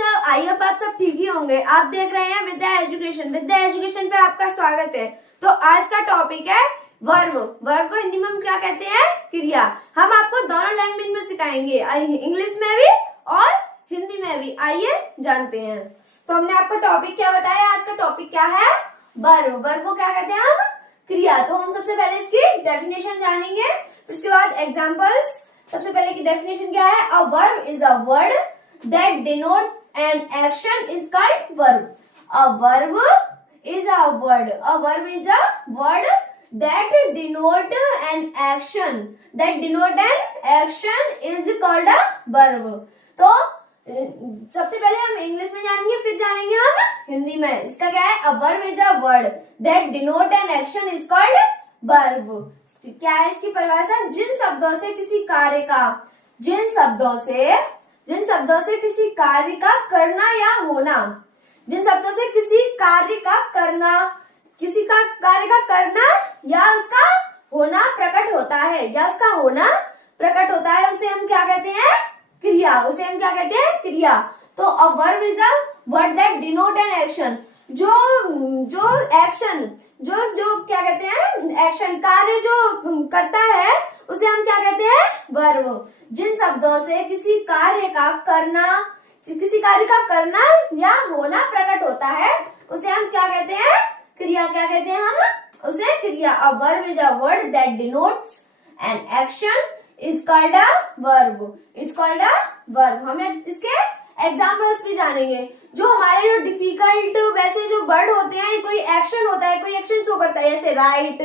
सब, I hope आप सब ठीक ही होंगे। आप देख रहे हैं विद्या एजुकेशन। विद्या एजुकेशन पे आपका स्वागत है। तो आज का टॉपिक है वर्ब। वर्ब को हिंदी में हम क्या कहते हैं? क्रिया। हम आपको दोनों लैंग्वेज में सिखाएंगे, इंग्लिश में भी और हिंदी में भी। आइए जानते हैं। तो हमने आपको टॉपिक क्या बताया? आज का टॉपिक क्या है? वर्ब। वर्ब को क्या कहते हैं हम? क्रिया। तो हम सबसे पहले इसकी डेफिनेशन जानेंगे, फिर उसके बाद एग्जाम्पल्स। सबसे पहले की डेफिनेशन क्या है? A verb is a word that denote an action is called verb. A verb is a word. A verb is a word that denote an action. That denote an action is called a verb. तो सबसे पहले हम English में जानेंगे, फिर जानेंगे हम हिंदी में। इसका क्या है? A verb is a word that denote an action is called verb. क्या है इसकी परिभाषा? जिन शब्दों से किसी कार्य का, जिन शब्दों से किसी कार्य का करना या होना, जिन शब्दों से किसी कार्य का करना, किसी का कार्य का करना या उसका होना प्रकट होता है, या उसका होना प्रकट होता है, उसे हम क्या कहते हैं? क्रिया। उसे हम क्या कहते हैं? क्रिया। तो a verb is a word that denote an action. जो एक्शन, जो क्या कहते हैं? एक्शन, कार्य जो करता है, उसे हम क्या कहते हैं? वर्ब। जिन शब्दों से किसी कार्य का करना या होना प्रकट होता है, उसे हम क्या कहते हैं? क्रिया। क्या कहते हैं हम? उसे क्रिया। A verb is a word that denotes an action is called a verb. Is called a verb. हमें इसके एग्जाम्पल्स भी जानेंगे। जो हमारे जो डिफिकल्ट वैसे जो वर्ड होते हैं, कोई एक्शन होता है, कोई एक्शन शो करता है, जैसे राइट,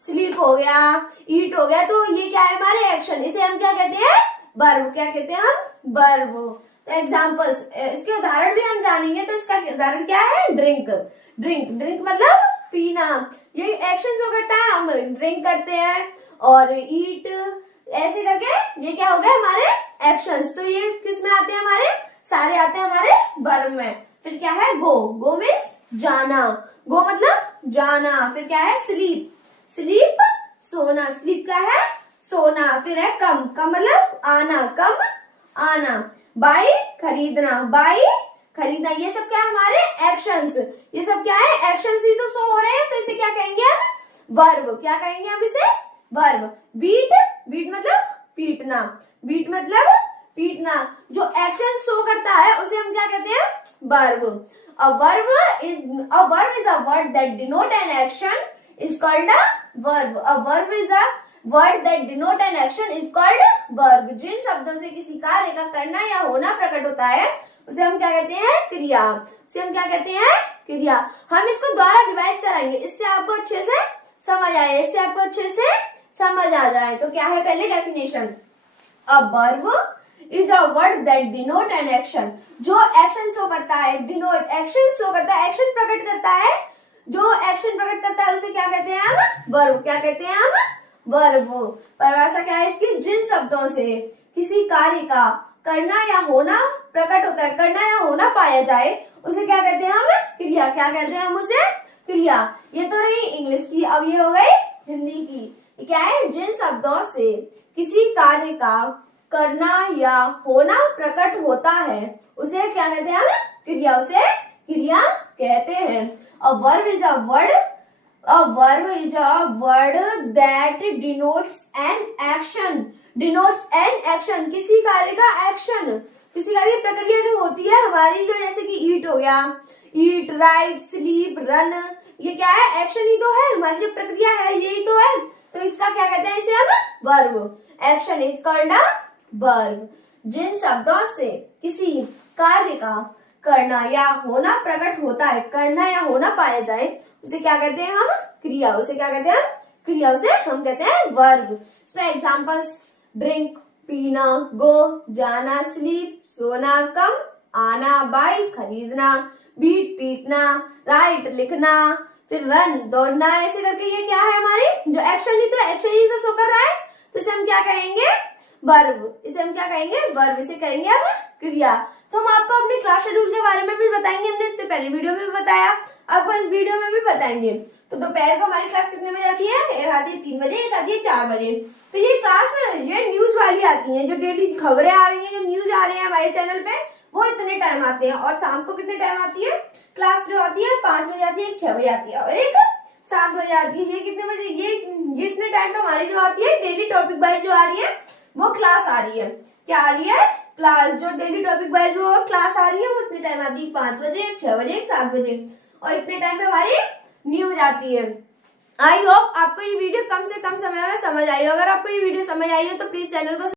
स्लीप हो गया, ईट हो गया, तो ये क्या है? हमारे एक्शन। इसे हम क्या कहते हैं? वर्ब। क्या कहते हैं हम? वर्ब। तो एग्जाम्पल्स, इसके उदाहरण भी हम जानेंगे। तो इसका उदाहरण क्या है? ड्रिंक। ड्रिंक मतलब पीना। ये एक्शन शो करता है, हम ड्रिंक करते हैं। और ईट, ऐसे करके ये क्या हो गया? हमारे एक्शंस। तो ये किस में आते हैं? हमारे सारे आते हैं हमारे वर्ब में। फिर क्या है? गो। गो मीन्स जाना। गो मतलब जाना। फिर क्या है? स्लीप। स्लीप सोना। स्लीप क्या है? सोना। फिर है कम। कम मतलब आना। कम आना। बाई खरीदना। बाई खरीदना। ये सब क्या है? हमारे एक्शंस। ये सब क्या है? एक्शंस ही तो शो हो रहे हैं, तो इसे क्या कहेंगे हम? वर्ब। क्या कहेंगे हम इसे? वर्ब। बीट। बीट मतलब पीटना। बीट मतलब पीटना। जो एक्शन शो करता है, उसे हम क्या कहते हैं? Verb. A verb is a word that denote an action is called a verb. A verb is a word that denote an action is called verb. जिन शब्दों से किसी कार्य का करना या होना प्रकट होता है, उसे हम क्या कहते हैं? क्रिया। उसे हम क्या कहते हैं? क्रिया। हम इसको द्वारा डिवाइड कराएंगे, इससे आपको अच्छे से समझ आए, इससे आपको अच्छे से समझ आ जाए। तो क्या है पहले definition? A verb is a word that denote an action. जो एक्शन शो करता है, डिनोट एक्शन शो करता है, एक्शन प्रकट करता है, जो एक्शन प्रकट करता है, उसे क्या कहते हैं हम? वर्ब। क्या कहते हैं हम? वर्ब। परिभाषा क्या है इसकी? जिन शब्दों से किसी कार्य का करना या होना प्रकट होता है, करना या होना पाया जाए, उसे क्या कहते हैं हम? क्रिया। क्या कहते हैं हम उसे? क्रिया। ये तो रही इंग्लिश की। अब ये हो गई हिंदी की। ये क्या है? जिन शब्दों से किसी कार्य का करना या होना प्रकट होता है, उसे क्या कहते हैं हम? क्रिया। उसे क्रिया कहते हैं। A verb is a word that denotes an action. Denotes an action, किसी कार्य का एक्शन, किसी कार्य की प्रक्रिया जो होती है हमारी, जो जैसे कि ईट हो गया, ईट, राइट, स्लीप, रन, ये क्या है? एक्शन ही तो है, हमारी जो प्रक्रिया है यही तो है। तो इसका क्या कहते हैं? इसे हम verb. Action is called a verb. जिन शब्दों से किसी कार्य का करना या होना प्रकट होता है, करना या होना पाया जाए, उसे क्या कहते हैं हम? क्रिया। उसे क्या कहते हैं हम? क्रिया। उसे हम कहते हैं वर्ब। इसमें एग्जांपल्स: ड्रिंक पीना, गो जाना, स्लीप सोना, कम आना, बाई खरीदना, बीट पीटना, राइट लिखना, फिर रन दौड़ना। ऐसे करके ये क्या है? हमारी जो एक्शन ही तो एक्शन ही शो कर रहा है, तो इसे हम क्या कहेंगे? वर्ब। इसे हम क्या कहेंगे? वर्ब। इसे कहेंगे हम क्रिया। तो हम आपको अपने क्लास शेड्यूल के बारे में भी बताएंगे, हमने इससे पहले वीडियो में भी बताया, आपको इस वीडियो में भी बताएंगे। तो दोपहर को हमारी क्लास कितने बजे आती है? एक आती है 3 बजे, एक आती है 4 बजे। तो ये क्लास ये न्यूज वाली आती है, जो डेली खबरें आ रही है, जो न्यूज आ रही है हमारे चैनल पे, वो इतने टाइम आते हैं। और शाम को कितने टाइम आती है क्लास? जो आती है 5 बजे आती है, एक 6 बजे आती है और एक 7 बजे आती है। ये कितने बजे? ये इतने टाइम पे हमारी जो आती है डेली टॉपिक वाइज जो आ रही है वो क्लास आ रही है। क्या आ रही है? क्लास। जो डेली टॉपिक वाइज जो क्लास आ रही है वो इतने टाइम आती है, 5 बजे, एक 6 बजे, एक 7 बजे, और इतने टाइम पे हमारी न्यूज आती है। आई होप आपको ये वीडियो कम से कम समय में समझ आई हो। अगर आपको ये वीडियो समझ आई हो तो प्लीज चैनल को